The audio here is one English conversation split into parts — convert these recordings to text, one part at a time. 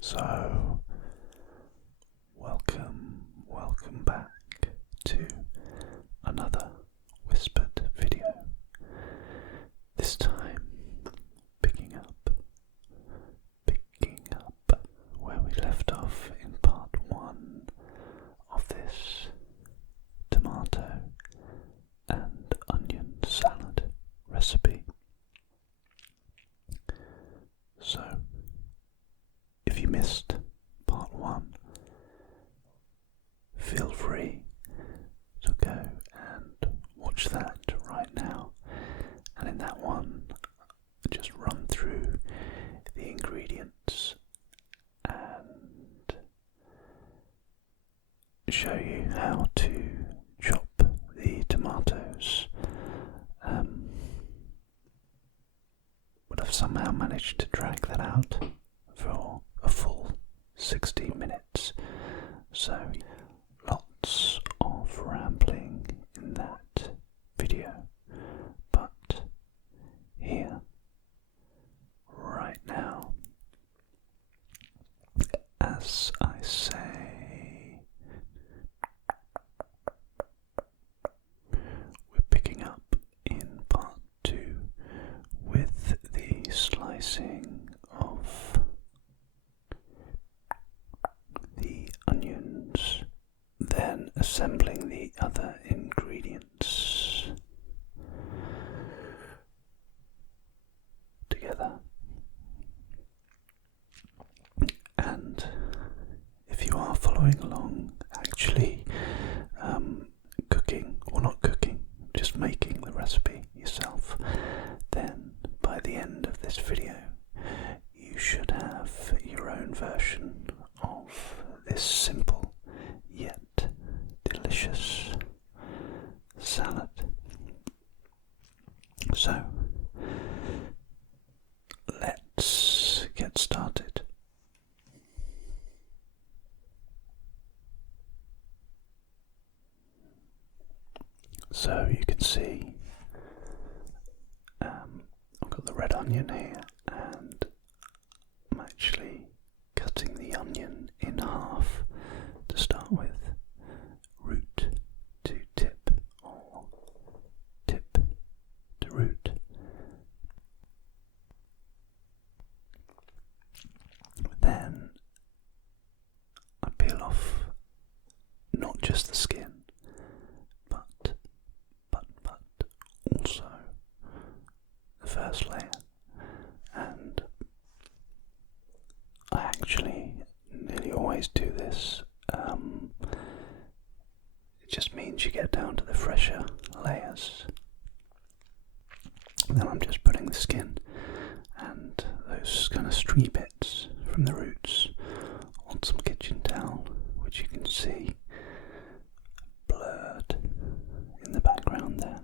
So, welcome back to another whispered video. This time, picking up where we left off in part 1 of this tomato and onion salad recipe. So, if you missed part 1, feel free to go and watch that right now. And in that one, just run through the ingredients and show you how to chop the tomatoes. But I've somehow managed to drag that out for a full 60 minutes. So lots of rambling in that video. But here, right now, as I say, we're picking up in part 2 with the slicing of the onions, then assembling the other ingredients together. And if you are following along, actually cooking, or not cooking, just making the recipe yourself, then by the end of this video you should have your own version of this simple yet delicious salad. So let's get started. So you can see I've got the red onion here, and I'm actually cutting the onion in half to start with, root to tip, or tip to root. Then I peel off not just the skin, but also the first layer. And I actually nearly always do this. It just means you get down to the fresher layers. Then I'm just putting the skin and those kind of stringy bits from the roots on some kitchen towel, which you can see blurred in the background there.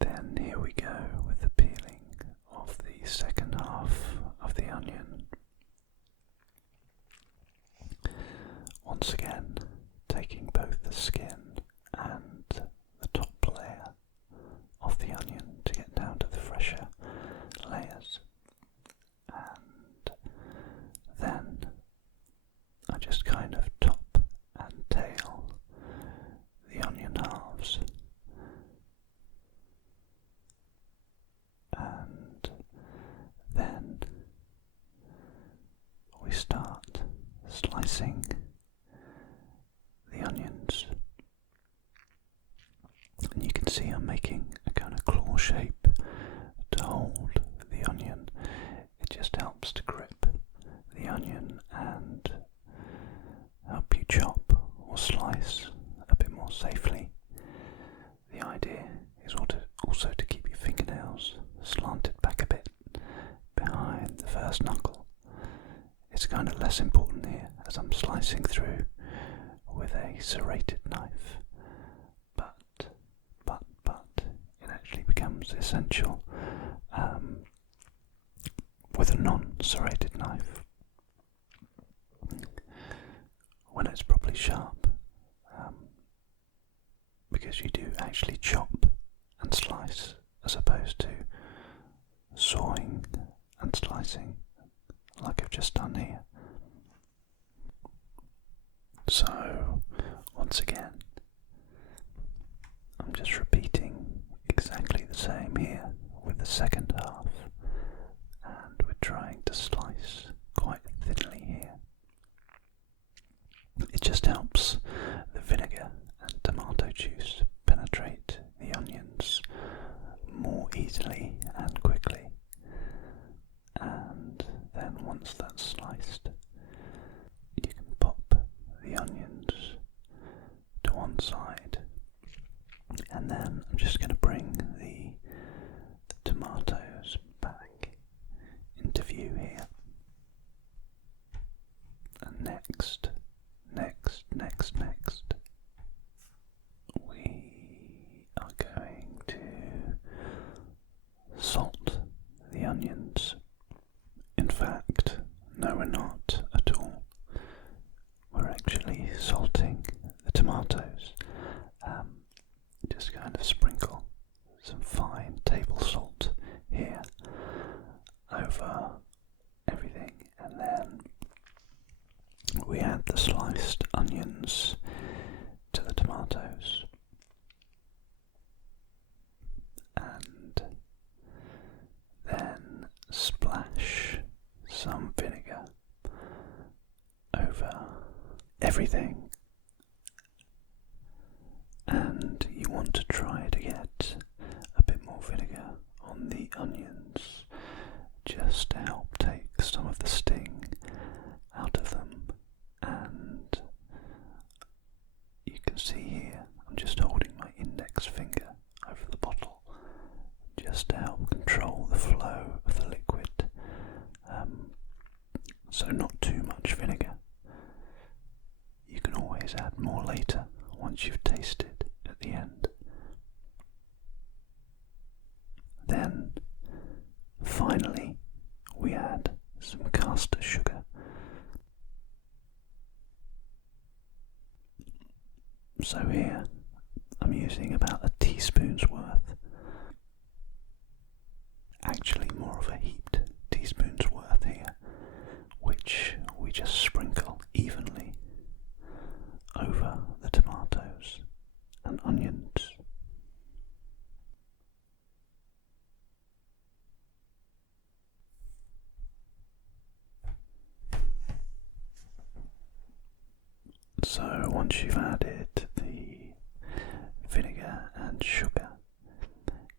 Then here we go with the peeling of the second half of the onion. Once again, taking both the skin and the top layer of the onion to get down to the fresher layers. And then I just kind of top and tail the onion halves. And then we start slicing the onions. And you can see I'm making a kind of claw shape to hold the onion. It just helps to grip the onion and help you chop or slice a bit more safely. The idea is also to keep your fingernails slanted back a bit behind the first knuckle. It's kind of less important here as I'm slicing through with a serrated knife, but it actually becomes essential with a non-serrated knife when it's properly sharp, because you do actually chop and slice as opposed to sawing and slicing. once that's sliced, you can pop the onions to one side, and then I'm just going to bring the tomatoes back into view here. And next, we are going to salt the onions. In fact, no, we're not at all. We're actually salting the tomatoes. Just kind of sprinkle some fine table salt here over everything, and then we add the sliced onions to the tomatoes, and then splash some vinegar over everything. And you want to try to get a bit more vinegar on the onions, just to help take some of the sting out of them. And you can see here, I'm just holding my index finger over the bottle, just to help control the flow of the liquid. So not too much vinegar. You can always add more later once you've tasted at the end. Then finally we add some caster sugar. So here I'm using about a teaspoon's worth, actually more of a heaped teaspoon's worth here, which we just sprinkle evenly over the tomatoes and onions. So once you've added the vinegar and sugar,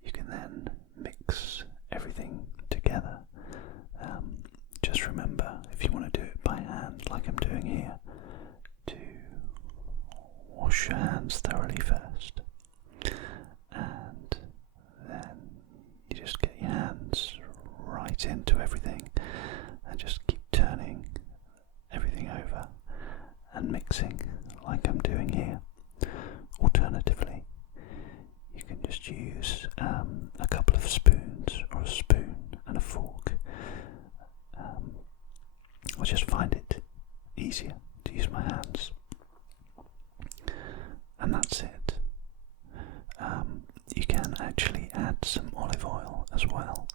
you can then mix everything together. Just remember, if you want to do it by hand like I'm doing here, to wash your hands thoroughly first, and then you just get your hands right into everything and just keep turning everything over and mixing like I'm doing here. Alternatively, you can just use a couple of spoons, or a spoon and a fork. I just find it easier to use my hands, and that's it. You can actually add some olive oil as well.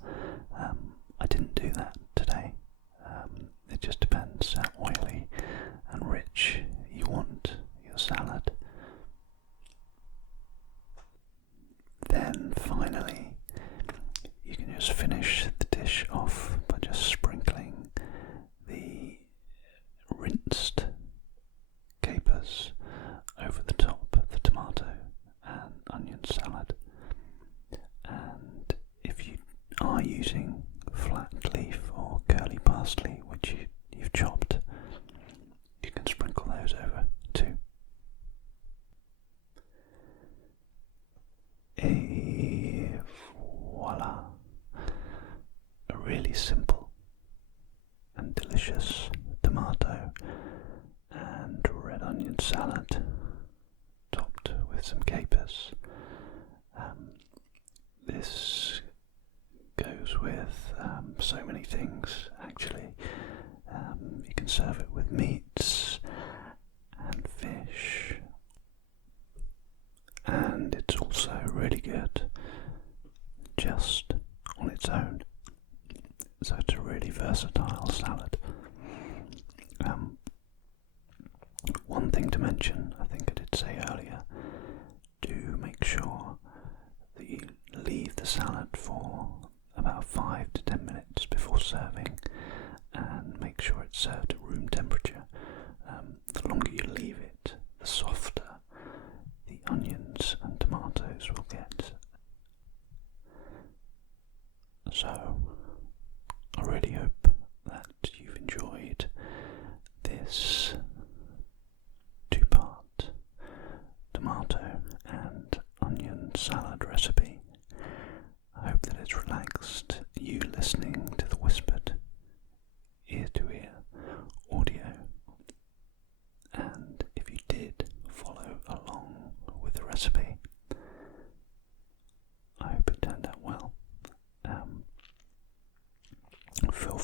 I didn't do that today. It just depends how oily and rich you want your salad. Then finally, you can just finish the dish off by just sprinkling the rinsed capers over the top of the tomato and onion salad. And if you are using flat leaf or curly parsley, which you've chopped, you can sprinkle those over too. Et voila! A really simple and delicious tomato and red onion salad, topped with some capers. This goes with so many things, actually. You can serve it with meats and fish, and it's also really good just on its own. So it's a really versatile salad. One thing to mention, I think I did say earlier, do make sure that you leave the salad for about 5 to 10 minutes before serving, and make sure it's served at room temperature. The longer you leave it, the softer the onions and tomatoes will get. So I really hope that you've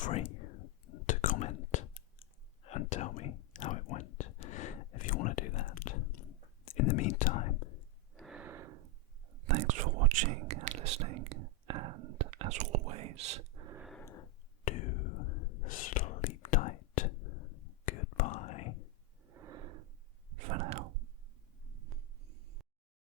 free.